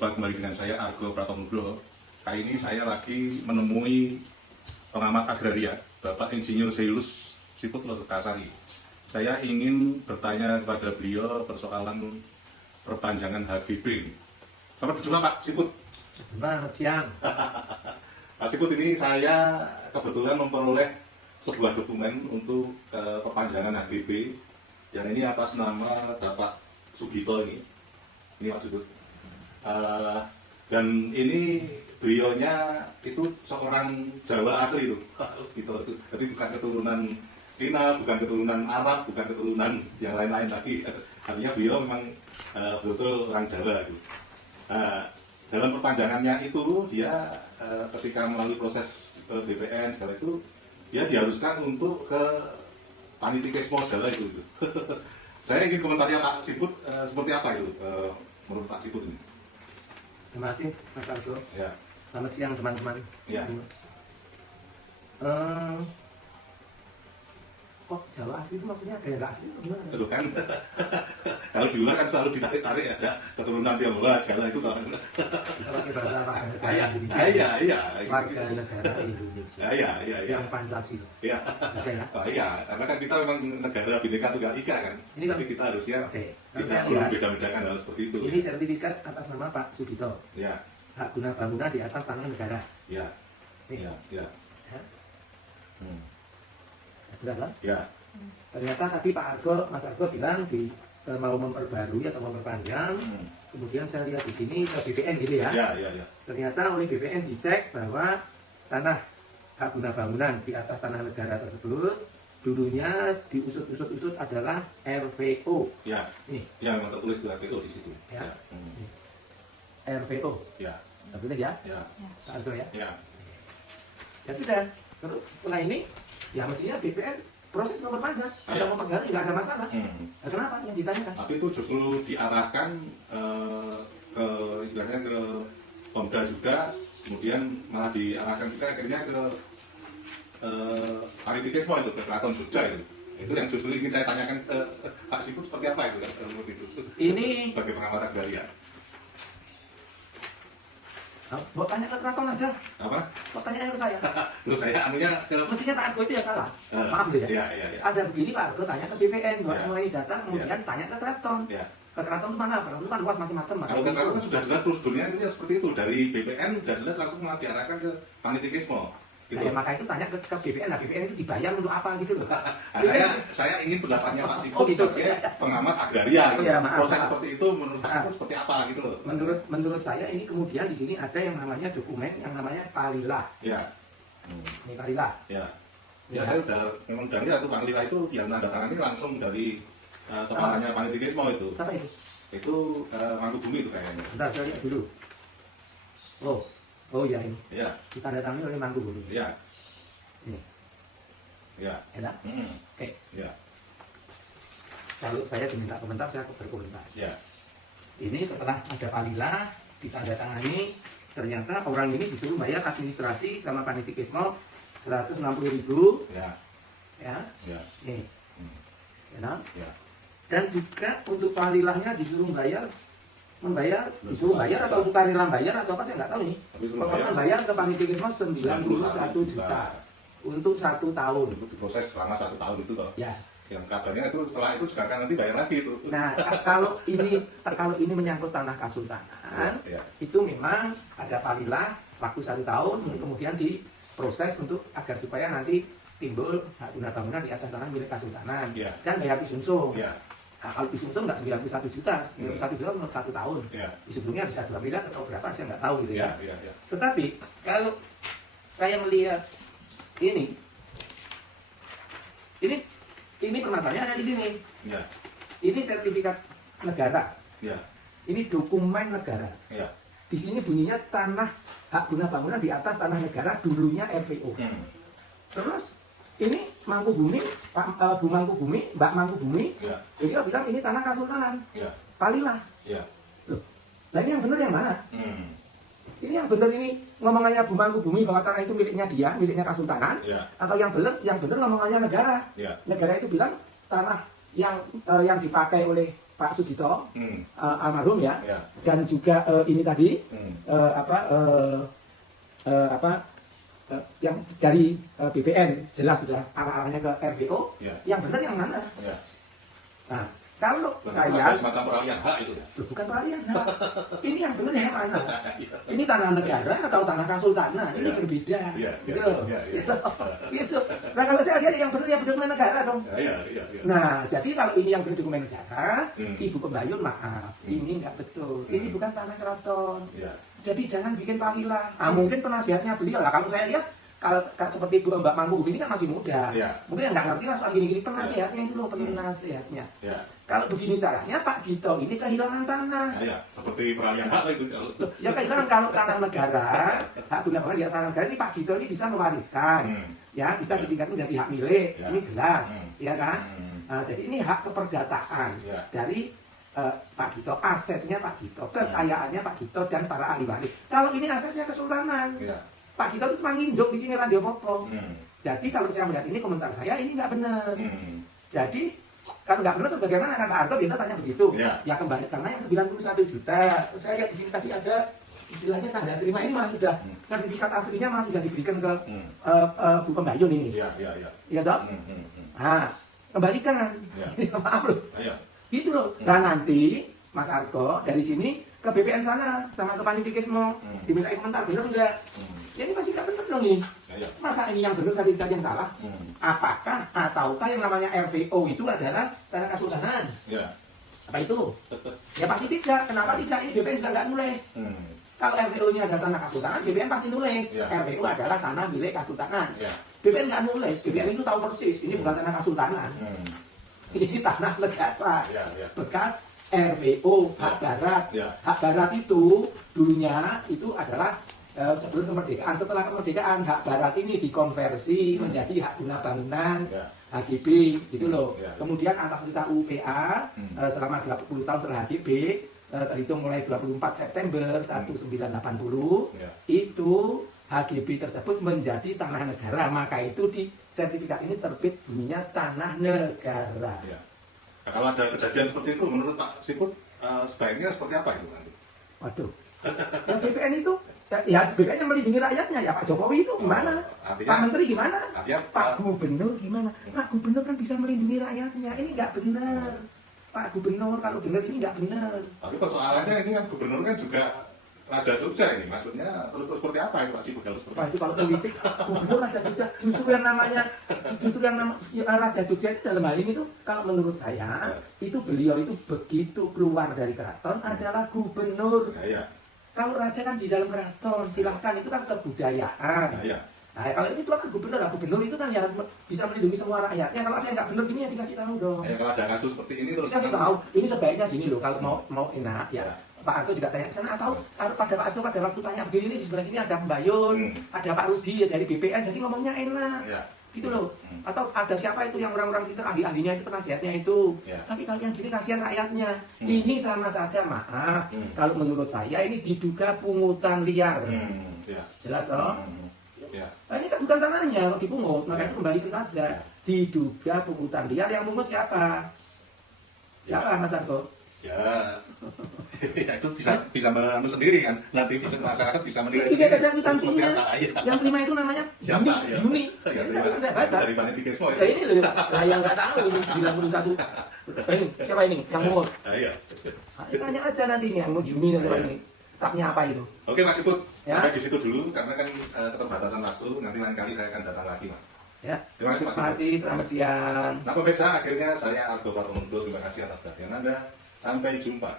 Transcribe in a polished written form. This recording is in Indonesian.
Jumpa kembali dengan saya Argo Pratonudro. Kali ini saya lagi menemui pengamat agraria, Bapak Insinyur Seilus Siput Lokasari. Saya ingin bertanya kepada beliau persoalan perpanjangan HGB. Selamat berjumpa Pak Siput. Selamat siang. Pak Siput, ini saya kebetulan memperoleh sebuah dokumen untuk perpanjangan HGB yang ini atas nama Bapak Sugito ini Pak Siput. Dan ini beliaunya itu seorang Jawa asli itu, gitu. Jadi bukan keturunan Cina, bukan keturunan Arab, bukan keturunan yang lain-lain lagi. Artinya beliau memang betul orang Jawa itu. Dalam perpanjangannya itu dia ketika melalui proses BPN segala itu dia diharuskan untuk ke panitikesmo segala itu. Saya ingin komentarnya Pak Siput seperti apa itu menurut Pak Siput ini. Terima kasih Mas Argo. Ya. Selamat siang teman-teman. Ya. Kok Jawa asli itu maksudnya daerah asli itu gimana? Aduh kan, kalau di luar kan selalu ditarik-tarik ya, keturunan Tionghoa segala itu kan. Kita pakai bahasa warga negara Iya. Warga negara Indonesia. Iya. Yang Pancasila. Iya. Bisa ya? Iya, karena kan kita memang negara Bhinneka Tunggal Ika kan. Ini Jadi kita harusnya Oke. tidak perlu beda-bedakan hal seperti itu. Ini sertifikat atas nama Pak Sugito. Ya. Hak guna bangunan di atas tanah negara. Ya. Nih. Ya. Ya. Hmm. Jelas kan? Ya. Ternyata tadi Pak Argo, Mas Argo bilang mau memperbarui atau memperpanjang. Kemudian saya lihat di sini ke BPN gitu ya. Ya. Ternyata oleh BPN dicek bahwa tanah hak guna bangunan di atas tanah negara tersebut dulunya diusut-usut adalah RVO. Ya. Ini Yang tertulis di RVO di situ. Ya. RVO. Ya. Tertulis ya? Ya. Pak Argo ya? Ya. Ya sudah. Terus setelah ini ya mestinya BPN proses memperpanjang, ada memperbarui, nggak ada masalah. Nah, kenapa yang ditanyakan? Tapi itu justru diarahkan ke istilahnya ke Pemda juga, kemudian malah diarahkan juga akhirnya ke panitikesmo itu, ke Keraton Jogja itu. Itu yang justru ingin saya tanyakan ke Pak Siput seperti apa itu kan? Ini sebagai pengamat agraria. mau tanya ke keraton aja. Apa? Mau tanya ke saya. Terus saya anunya ke Mestinya Pak Argo itu ya salah. Maaf dulu ya. Iya. Ada begini Pak Argo tanya ke BPN, bahwa Ya. semua ini datang, kemudian tanya ke keraton. Ya. Ke keraton itu mana? Keraton itu kan luas macam-macam. Kalau ke Keraton kan sudah jelas prosedurnya itu seperti itu, dari BPN sudah jelas langsung malah diarahkan ke panitikesmo. Gitu. Nah, maka itu tanya ke BPN. Nah, BPN itu dibayar untuk apa gitu loh. Nah, saya ingin pendapatnya Pak Siput gitu. sebagai pengamat agraria. Gitu. Ya, maaf, Proses maaf. seperti itu menurut Pak Siput seperti apa gitu loh. Menurut saya ini kemudian di sini ada yang namanya dokumen yang namanya Palila. Ya. Ini Palila. Ya. Ya, saya memang dari itu Pak Lila itu yang tanda tangan ini langsung dari kepalanya panitikesmo itu. Siapa itu? Itu Mangkubumi itu kayaknya. Bentar, saya lihat dulu. Oh ya ini. Ya. Ditandatangani oleh Mangkubumi. Ya. Ini. Ya. Enak. Oke. Ya. Kalau saya diminta komentar, saya berkomentar. Ya. Ini setelah ada Palila ditandatangani, ternyata orang ini disuruh bayar administrasi sama panitikesmo 160.000 Ya. ya. Ya. Nih. Ya. Ya. Dan juga untuk Palilahnya disuruh membayar disuruh bayar atau sukarela bayar atau apa saya nggak tahu nih. Tapi suruh Pokoknya bayar ke panitikesmo 91 juta untuk 1 tahun. Itu diproses selama 1 tahun itu toh. Ya. Yang kabarnya itu setelah itu juga akan nanti bayar lagi itu. Nah, kalau ini menyangkut tanah kasultanan, Ya. itu memang ada Palila waktu 1 tahun, kemudian diproses untuk agar supaya nanti timbul hak guna bangunan di atas tanah milik kasultanan Ya. dan bayar pisumsum. Ya. Nah, kalau pisumsum nggak 91 juta, 91 juta untuk 1 tahun. Ya. Pisumsumnya bisa 2 miliar atau berapa saya nggak tahu gitu ya. Ya. Tetapi kalau saya melihat ini permasalahannya ada di sini. Ya. Ini sertifikat negara. Ya. Ini dokumen negara. Ya. Di sini bunyinya tanah hak guna bangunan di atas tanah negara dulunya RVO. Terus ini Mangkubumi, Bu Mangkubumi, Mbak Mangkubumi, Ya. dia bilang ini tanah kasultanan. Ya. Palila. Ya. Loh, nah ini yang benar yang mana? Hmm. Ini yang benar ini ngomongannya Bu Mangkubumi bahwa tanah itu miliknya dia, miliknya kasultanan, Ya. atau yang benar ngomongannya negara. Ya. Negara itu bilang tanah yang dipakai oleh Pak Sugito Hmm. almarhum ya, Ya. dan juga ini tadi Hmm. yang dari BPN jelas sudah arah-arahnya ke RVO, Ya. yang benar yang mana? Ya. Nah, kalau Berarti saya ada semacam peralihan hak itu ya. loh, bukan peralihan hak. Ini yang benar yang mana? Ini tanah negara atau tanah kesultanan? Ini Ya. berbeda. Ya, ya, Gitu. ya, ya. Gitu. Gitu. Nah, kalau saya lihat yang benar ya dokumen negara dong. Ya, ya, ya. Nah, jadi kalau ini yang berdokumen negara, Hmm. Ibu Pembayun maaf, ini nggak betul. Ini Hmm. bukan tanah keraton. Ya. Jadi jangan bikin pamilah. Mungkin penasihatnya beliau lah. Kalau saya lihat, kalau seperti Bu Mbak Mangku ini kan masih muda. Ya. Mungkin yang nggak ngerti lah soal gini-gini. Penasihatnya itu loh, penasihatnya. Ya. Kalau begini caranya, Pak Gito ini kehilangan tanah. Ya, seperti peralihan hak itu. Loh, ya kehilangan kalau tanah negara, hak guna bangunan di tanah negara ini Pak Gito ini bisa mewariskan. Hmm. Ya, bisa ditingkatkan menjadi hak milik. Ya. Ini jelas, Hmm. ya kan? Hmm. Nah, jadi ini hak keperdataan Ya. dari Pak Gito, asetnya Pak Gito, kekayaannya Pak Gito dan para ahli waris. Kalau ini asetnya kesultanan, Ya. Pak Gito itu cuma nginduk di sini radio popo. Hmm. Jadi kalau saya melihat ini komentar saya ini nggak benar. Hmm. Jadi kalau nggak benar terus bagaimana? Kan Pak Harto biasa tanya begitu. Ya. Kembali karena yang 91 juta. Saya lihat di sini tadi ada istilahnya tanda terima ini malah sudah sertifikat aslinya malah sudah diberikan ke Bu Pembayun ini. Ya, ya, ya. Iya toh? Hmm. Hmm. Hmm. Nah, kembalikan. Ya. Maaf loh. Ya. Gitu loh. Nah nanti Mas Arko dari sini ke BPN sana sama ke Panitikismo diminta komentar benar enggak? Hmm. Ya, ini masih nggak benar dong ini. Ya, ya. Masa ini yang benar sertifikat yang salah? Hmm. Apakah ataukah yang namanya RVO itu adalah tanah kesultanan? Ya. Apa itu? Ya pasti tidak. Kenapa tidak? Ini BPN juga nggak nulis. Hmm. Kalau RVO-nya adalah tanah kesultanan, BPN pasti nulis. Ya. RVO adalah tanah milik kesultanan. Ya. BPN nggak nulis. BPN itu tahu persis. Ini bukan tanah kesultanan. Hmm. Ini tanah negara. Ya, ya. Bekas RVO, hak barat. Ya. Hak barat itu dulunya itu adalah sebelum kemerdekaan. Setelah kemerdekaan, hak barat ini dikonversi menjadi hak guna bangunan, Ya. HGB, gitu loh. Ya. Kemudian atas perintah UPA selama 20 tahun setelah HGB, terhitung mulai 24 September 1980, Ya. itu HGB tersebut menjadi tanah negara. Maka itu di sertifikat ini terbit bunyinya tanah negara. Ya. Nah, kalau ada kejadian seperti itu, menurut Pak Siput sebaiknya seperti apa itu nanti? Waduh, ya BPN itu, ya BPN yang melindungi rakyatnya, ya Pak Jokowi itu gimana? Artinya- Pak Menteri gimana? Artinya Pak Gubernur gimana? Pak Gubernur kan bisa melindungi rakyatnya, ini nggak benar. Pak Gubernur kalau benar ini nggak benar. Tapi persoalannya ini kan gubernur kan juga Raja Jogja ini, maksudnya terus seperti apa itu Pak Siput kalau seperti Wah itu kalau politik, Gubernur Raja Jogja, justru yang namanya Raja Jogja itu dalam hal ini tuh, kalau menurut saya, itu beliau itu begitu keluar dari keraton adalah gubernur. Ya, ya. Kalau raja kan di dalam keraton, silahkan itu kan kebudayaan. Ya, ya. Nah, kalau itu kan gubernur, gubernur itu kan ya harus bisa melindungi semua rakyatnya. Kalau ada yang nggak benar gini ya dikasih tahu dong. Ya, kalau ada kasus seperti ini terus Dikasih tahu, ini sebaiknya gini loh, kalau mau enak ya. Pak Arto juga tanya ke sana, atau pada Pak Arto pada waktu tanya begini nih, di sebelah sini ada Pembayun, ada Pak Rudi ya dari BPN, jadi ngomongnya enak. Ya. Gitu loh. Atau ada siapa itu yang orang-orang pintar, ahli-ahlinya itu, penasihatnya itu. Ya. Tapi kalau yang gini kasihan rakyatnya. Ini sama saja, maaf. Kalau menurut saya ini diduga pungutan liar. Ya. Jelas toh? Ya. Nah, ini kan bukan tanahnya, kalau dipungut, makanya kembalikan saja. Diduga pungutan liar, yang pungut siapa? Siapa Mas Arto? Ya. Ya itu bisa menentu sendiri kan. Nanti masyarakat bisa menilai Ini sendiri. ada kwitansinya. Seperti apa, ya. Yang terima itu namanya Siapa, Yuni. ya? Yuni. Ya, Ini tadi saya baca. dari Panitikismo Nah, ya. ini loh, lah yang nggak tahu ini 91. Ini siapa ini? Yang pungut. Ah, iya. Tanya aja nanti nih yang mau Yuni dan siapa ini. Sapnya apa itu? Oke Mas Iput, Ya. sampai di situ dulu karena kan keterbatasan waktu. Nanti lain kali saya akan datang lagi Mas. Ya. Terima kasih Mas Terima Iput. kasih, selamat siang. Nah pemirsa, akhirnya saya Argo Parmundo, terima kasih atas perhatian Anda. Sampai jumpa.